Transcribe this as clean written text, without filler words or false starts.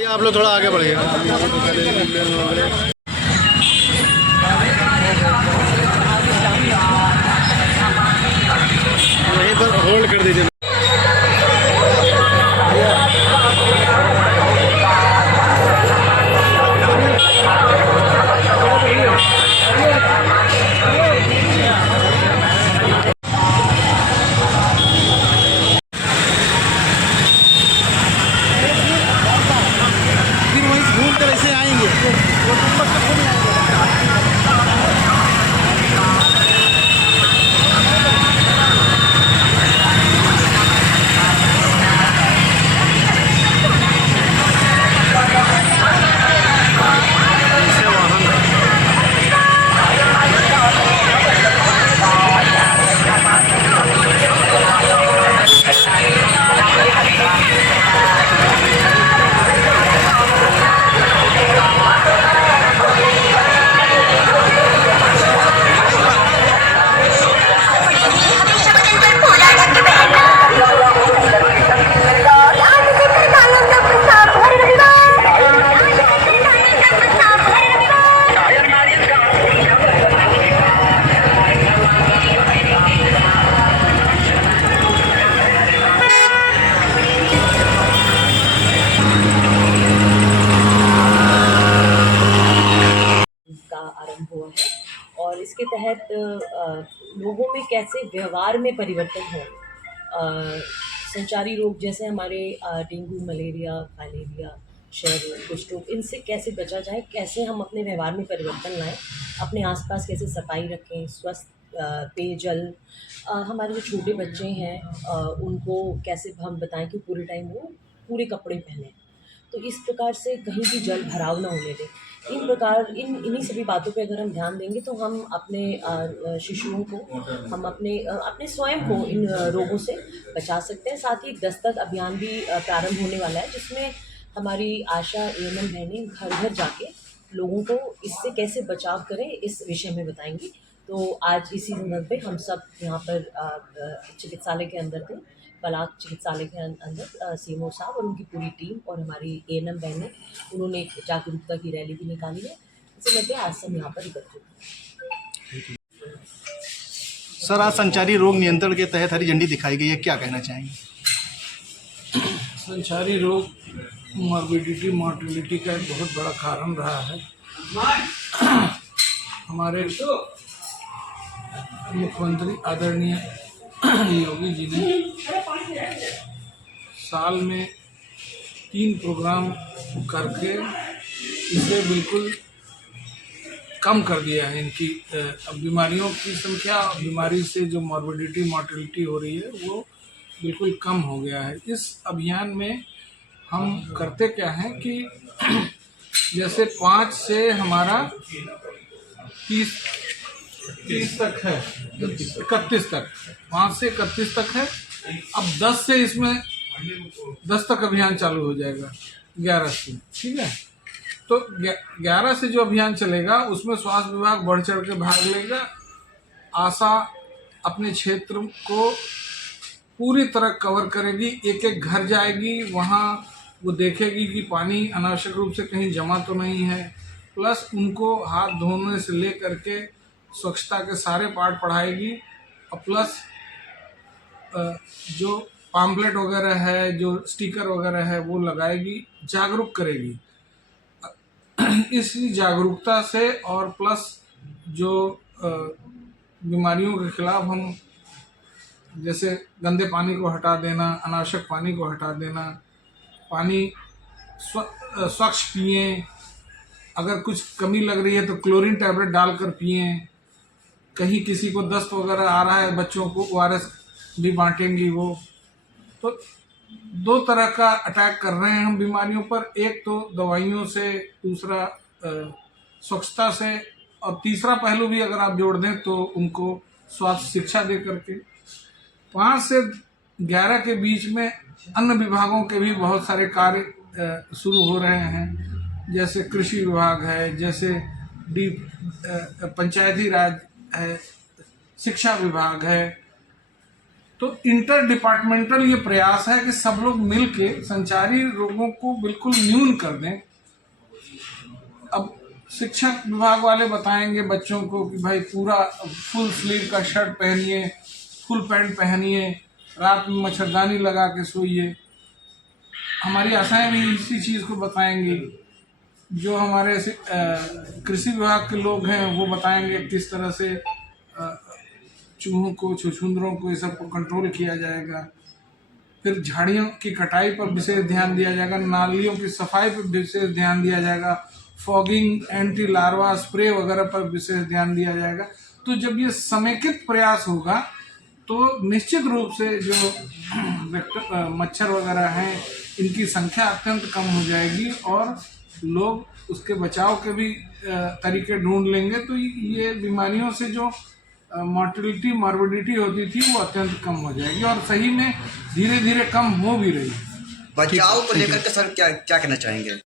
ये आप लोग थोड़ा आगे बढ़िए। वहीं पर होल्ड कर दीजिए। फिर वहीं घूम कर ऐसे आएंगे। आरंभ हुआ है और इसके तहत लोगों में कैसे व्यवहार में परिवर्तन हो, संचारी रोग जैसे हमारे डेंगू, मलेरिया, फाइलेरिया, क्षय रोग, कुष्ठ रोग, इनसे कैसे बचा जाए, कैसे हम अपने व्यवहार में परिवर्तन लाएं, अपने आसपास कैसे सफाई रखें, स्वस्थ पेयजल, हमारे जो छोटे बच्चे हैं उनको कैसे हम बताएं कि पूरे टाइम वो पूरे कपड़े पहनें, तो इस प्रकार से कहीं भी जल भराव ना होने दें। इन्हीं सभी बातों पे अगर हम ध्यान देंगे तो हम अपने शिशुओं को, हम अपने स्वयं को इन रोगों से बचा सकते हैं। साथ ही दस्तक अभियान भी प्रारंभ होने वाला है, जिसमें हमारी आशा एएनएम बहनें घर घर जाके लोगों को इससे कैसे बचाव करें इस विषय में बताएंगी। तो आज इसी संदर्भ पे हम सब यहाँ पर चिकित्सालय के अंदर थे, ब्लॉक चिकित्सालय के अंदर सीएमओ साहब और उनकी पूरी टीम और हमारी एएनएम बहनें, उन्होंने एक जागरूकता की रैली भी निकाली है। इसी करके आज से हम यहाँ पर एकत्रित। सर, आज संचारी रोग नियंत्रण के तहत हरी झंडी दिखाई गई है, क्या कहना चाहेंगे? संचारी रोग मॉर्बिडिटी, मॉर्टेलिटी का एक बहुत बड़ा कारण रहा है। हमारे मुख्यमंत्री आदरणीय योगी जी ने साल में 3 प्रोग्राम करके इसे बिल्कुल कम कर दिया है। इनकी बीमारियों की संख्या, बीमारी से जो मॉर्बिडिटी, मॉर्टेलिटी हो रही है वो बिल्कुल कम हो गया है। इस अभियान में हम करते क्या हैं कि जैसे 5 से हमारा 30 तक है, 31 तक, 5 से 31 तक है। अब 10 से इसमें 10 तक अभियान चालू हो जाएगा, 11 से, ठीक है। तो 11 से जो अभियान चलेगा उसमें स्वास्थ्य विभाग बढ़ चढ़ के भाग लेगा। आशा अपने क्षेत्र को पूरी तरह कवर करेगी, एक एक घर जाएगी, वहाँ वो देखेगी कि पानी अनावश्यक रूप से कहीं जमा तो नहीं है, प्लस उनको हाथ धोने से ले करके स्वच्छता के सारे पाठ पढ़ाएगी, और प्लस जो पम्फलेट वगैरह है, जो स्टिकर वगैरह है वो लगाएगी, जागरूक करेगी। इसी जागरूकता से और प्लस जो बीमारियों के खिलाफ हम जैसे गंदे पानी को हटा देना, अनावश्यक पानी को हटा देना, पानी स्वच्छ पिए, अगर कुछ कमी लग रही है तो क्लोरीन टैबलेट डालकर पिए, कहीं किसी को दस्त वगैरह आ रहा है बच्चों को ओआरएस भी बांटेंगी वो। तो 2 तरह का अटैक कर रहे हैं हम बीमारियों पर, एक तो दवाइयों से, दूसरा स्वच्छता से, और तीसरा पहलू भी अगर आप जोड़ दें तो उनको स्वास्थ्य शिक्षा दे करके। 5 से 11 के बीच में अन्य विभागों के भी बहुत सारे कार्य शुरू हो रहे हैं, जैसे कृषि विभाग है, जैसे पंचायती राज है, शिक्षा विभाग है, तो इंटर डिपार्टमेंटल ये प्रयास है कि सब लोग मिल के संचारी रोगों को बिल्कुल न्यून कर दें। अब शिक्षक विभाग वाले बताएंगे बच्चों को कि भाई पूरा फुल स्लीव का शर्ट पहनिए, फुल पैंट पहनिए, रात में मच्छरदानी लगा के सोइए। हमारी आशाएं भी इसी चीज़ को बताएंगी। जो हमारे कृषि विभाग के लोग हैं वो बताएंगे किस तरह से चूहों को, छुछुंदरों को, ये सब को कंट्रोल किया जाएगा। फिर झाड़ियों की कटाई पर विशेष ध्यान दिया जाएगा, नालियों की सफाई पर विशेष ध्यान दिया जाएगा, फॉगिंग, एंटी लार्वा स्प्रे वगैरह पर विशेष ध्यान दिया जाएगा। तो जब ये समेकित प्रयास होगा तो निश्चित रूप से जो मच्छर वगैरह हैं इनकी संख्या अत्यंत कम हो जाएगी और लोग उसके बचाव के भी तरीके ढूंढ लेंगे। तो ये बीमारियों से जो मॉर्टिलिटी, मॉर्बिडिटी होती थी वो अत्यंत कम हो जाएगी और सही में धीरे धीरे कम हो भी रही है। बचाव को लेकर के सर क्या क्या कहना चाहेंगे?